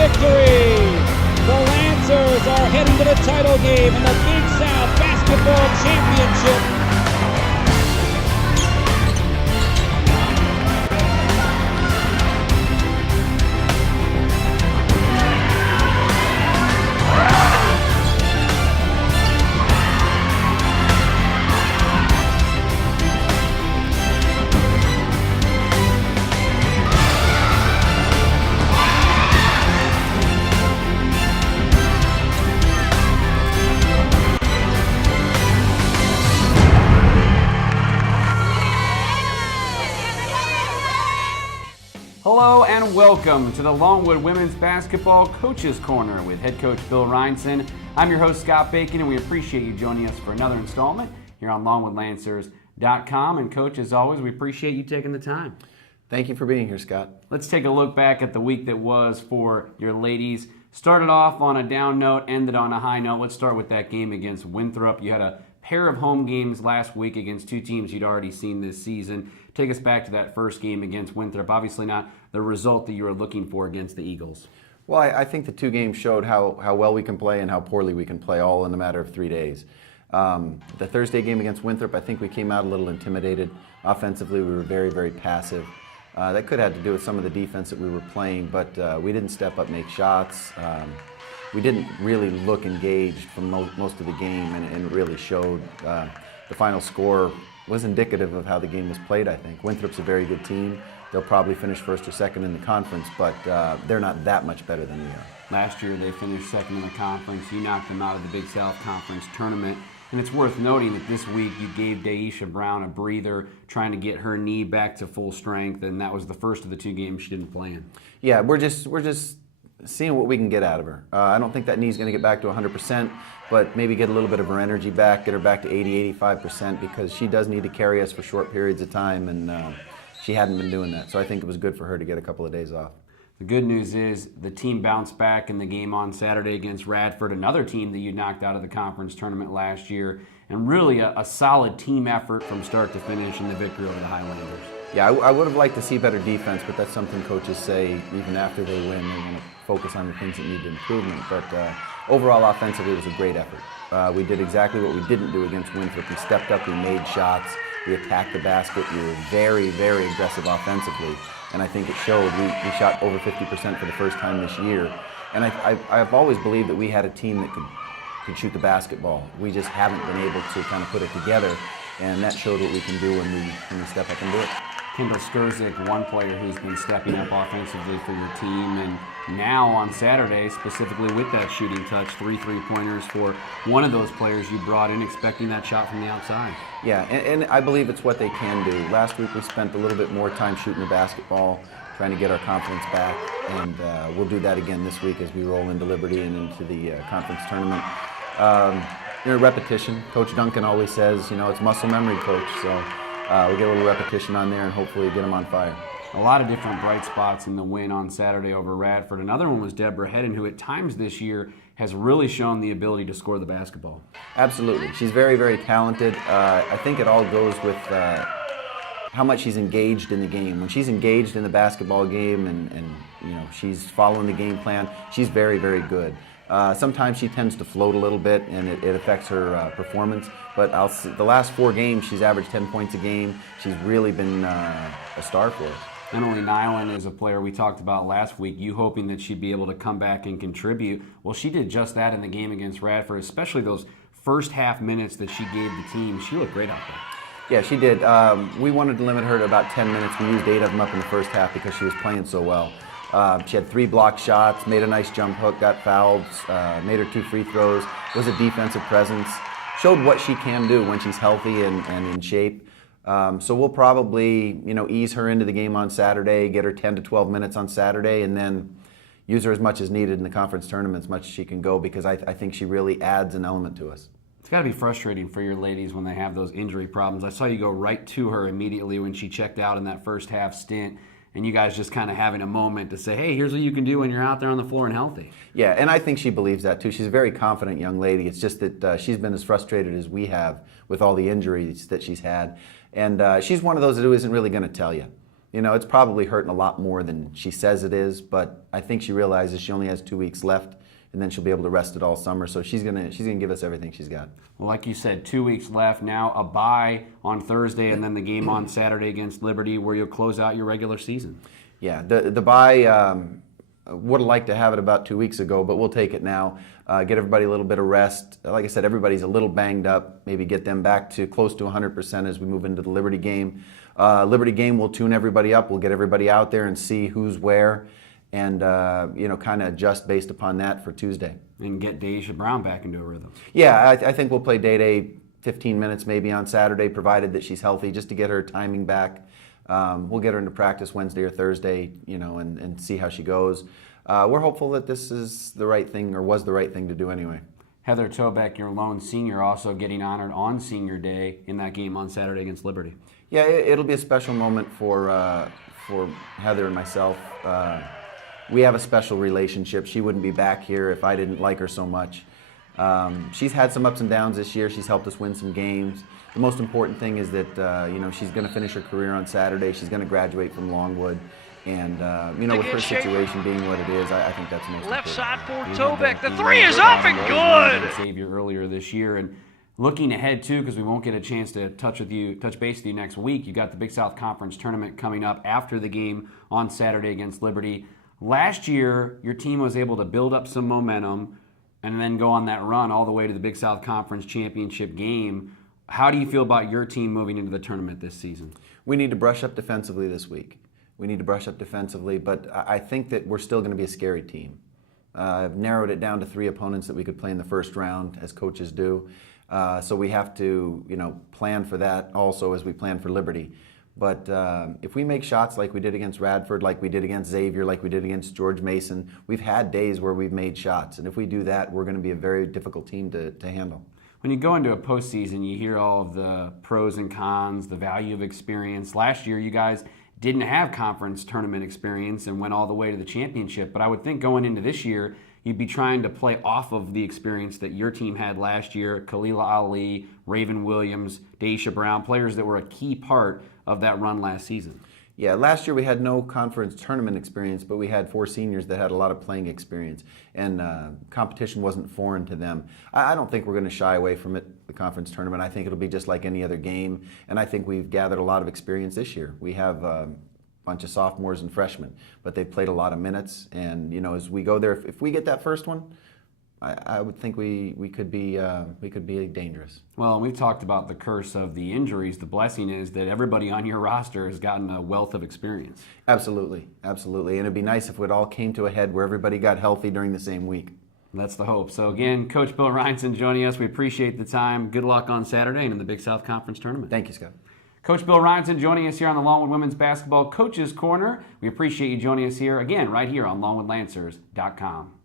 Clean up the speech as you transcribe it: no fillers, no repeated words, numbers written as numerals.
victory. The Lancers are heading to the title game in the Big South Basketball Championship. Hello and welcome to the Longwood Women's Basketball Coaches Corner with head coach Bill Reinson. I'm your host Scott Bacon, and we appreciate you joining us for another installment here on LongwoodLancers.com. And coach, as always, we appreciate you taking the time. Thank you for being here, Scott. Let's take a look back at the week that was for your ladies. Started off on a down note, ended on a high note. Let's start with that game against Winthrop. You had a pair of home games last week against two teams you'd already seen this season. Take us back to that first game against Winthrop. Obviously not the result that you were looking for against the Eagles. Well, I think the two games showed how well we can play and how poorly we can play, all in a matter of 3 days. The Thursday game against Winthrop, I think we came out a little intimidated. Offensively, we were very, very passive. That could have to do with some of the defense that we were playing, but we didn't step up, make shots. We didn't really look engaged from most of the game, and it really showed. The final score was indicative of how the game was played, I think. Winthrop's a very good team. They'll probably finish first or second in the conference, but they're not that much better than we are. Last year they finished second in the conference. You knocked them out of the Big South Conference tournament. And it's worth noting that this week you gave Daisha Brown a breather, trying to get her knee back to full strength, and that was the first of the two games she didn't play in. Yeah, we're just seeing what we can get out of her. I don't think that knee's going to get back to 100%, but maybe get a little bit of her energy back, get her back to 80, 85%, because she does need to carry us for short periods of time, and she hadn't been doing that. So I think it was good for her to get a couple of days off. The good news is the team bounced back in the game on Saturday against Radford, another team that you knocked out of the conference tournament last year, and really a solid team effort from start to finish in the victory over the Highlanders. Yeah, I would have liked to see better defense, but that's something coaches say even after they win. They want to focus on the things that need improvement. But overall, offensively, it was a great effort. We did exactly what we didn't do against Winthrop. We stepped up, we made shots, we attacked the basket, we were very, very aggressive offensively. And I think it showed. We shot over 50% for the first time this year. And I've always believed that we had a team that could shoot the basketball. We just haven't been able to kind of put it together, and that showed what we can do when we step up and do it. Kendall Skurzik, one player who's been stepping up offensively for your team, and now on Saturday, specifically with that shooting touch, 3 3-pointers for one of those players you brought in, expecting that shot from the outside. Yeah, and I believe it's what they can do. Last week we spent a little bit more time shooting the basketball, trying to get our confidence back, and we'll do that again this week as we roll into Liberty and into the conference tournament. Repetition. Coach Duncan always says, it's muscle memory, coach, so we'll get a little repetition on there and hopefully get them on fire. A lot of different bright spots in the win on Saturday over Radford. Another one was Deborah Hedden, who at times this year has really shown the ability to score the basketball. Absolutely. She's very, very talented. I think it all goes with how much she's engaged in the game. When she's engaged in the basketball game and she's following the game plan, she's very, very good. Sometimes she tends to float a little bit, and it affects her performance. But the last 4 games, she's averaged 10 points a game. She's really been a star for us. Emily Nyland is a player we talked about last week, you hoping that she'd be able to come back and contribute. Well, she did just that in the game against Radford, especially those first half minutes that she gave the team. She looked great out there. Yeah, she did. We wanted to limit her to about 10 minutes. We used 8 of them up in the first half because she was playing so well. She had 3 block shots, made a nice jump hook, got fouled, made her 2 free throws, was a defensive presence, showed what she can do when she's healthy and in shape. So we'll probably, ease her into the game on Saturday, get her 10 to 12 minutes on Saturday, and then use her as much as needed in the conference tournament, as much as she can go, because I think she really adds an element to us. It's got to be frustrating for your ladies when they have those injury problems. I saw you go right to her immediately when she checked out in that first half stint, and you guys just kind of having a moment to say, hey, here's what you can do when you're out there on the floor and healthy. Yeah, and I think she believes that too. She's a very confident young lady. It's just that she's been as frustrated as we have with all the injuries that she's had. And she's one of those who isn't really going to tell you. You know, it's probably hurting a lot more than she says it is, but I think she realizes she only has 2 weeks left, and then she'll be able to rest it all summer. So she's gonna give us everything she's got. Well, like you said, 2 weeks left. Now a bye on Thursday, and then the game on Saturday against Liberty, where you'll close out your regular season. Yeah, the bye. Would have liked to have it about 2 weeks ago, but we'll take it now. Get everybody a little bit of rest. Like I said, everybody's a little banged up. Maybe get them back to close to 100% as we move into the Liberty game. Liberty game, we'll tune everybody up. We'll get everybody out there and see who's where, and kind of adjust based upon that for Tuesday. And get Deisha Brown back into a rhythm. Yeah, I think we'll play Day 15 minutes maybe on Saturday, provided that she's healthy, just to get her timing back. We'll get her into practice Wednesday or Thursday, and see how she goes. We're hopeful that this is the right thing, or was the right thing to do anyway. Heather Tobeck, your lone senior, also getting honored on Senior Day in that game on Saturday against Liberty. Yeah, it'll be a special moment for Heather and myself. We have a special relationship. She wouldn't be back here if I didn't like her so much. She's had some ups and downs this year. She's helped us win some games. The most important thing is that she's going to finish her career on Saturday. She's going to graduate from Longwood, and with her situation being what it is, I think that's the most left important. side for Tobeck. The three is up and good. Xavier earlier this year, and looking ahead too, because we won't get a chance to touch base with you next week. You got the Big South Conference tournament coming up after the game on Saturday against Liberty. Last year, your team was able to build up some momentum and then go on that run all the way to the Big South Conference championship game. How do you feel about your team moving into the tournament this season? We need to brush up defensively this week. But I think that we're still going to be a scary team. I've narrowed it down to 3 opponents that we could play in the first round, as coaches do. So we have to, plan for that also as we plan for Liberty. But if we make shots like we did against Radford, like we did against Xavier, like we did against George Mason, we've had days where we've made shots. And if we do that, we're going to be a very difficult team to handle. When you go into a postseason, you hear all of the pros and cons, the value of experience. Last year, you guys didn't have conference tournament experience and went all the way to the championship. But I would think going into this year, you'd be trying to play off of the experience that your team had last year. Kalila Ali, Raven Williams, Deisha Brown, players that were a key part of that run last season. Yeah, last year we had no conference tournament experience, but we had 4 seniors that had a lot of playing experience, and competition wasn't foreign to them. I don't think we're going to shy away from it, the conference tournament. I think it'll be just like any other game, and I think we've gathered a lot of experience this year. We have a bunch of sophomores and freshmen, but they've played a lot of minutes, and as we go there, if we get that first one, I would think we could be dangerous. Well, we've talked about the curse of the injuries. The blessing is that everybody on your roster has gotten a wealth of experience. Absolutely. And it'd be nice if it all came to a head where everybody got healthy during the same week. That's the hope. So again, Coach Bill Reinson joining us. We appreciate the time. Good luck on Saturday and in the Big South Conference tournament. Thank you, Scott. Coach Bill Reinson joining us here on the Longwood Women's Basketball Coaches Corner. We appreciate you joining us here again, right here on LongwoodLancers.com.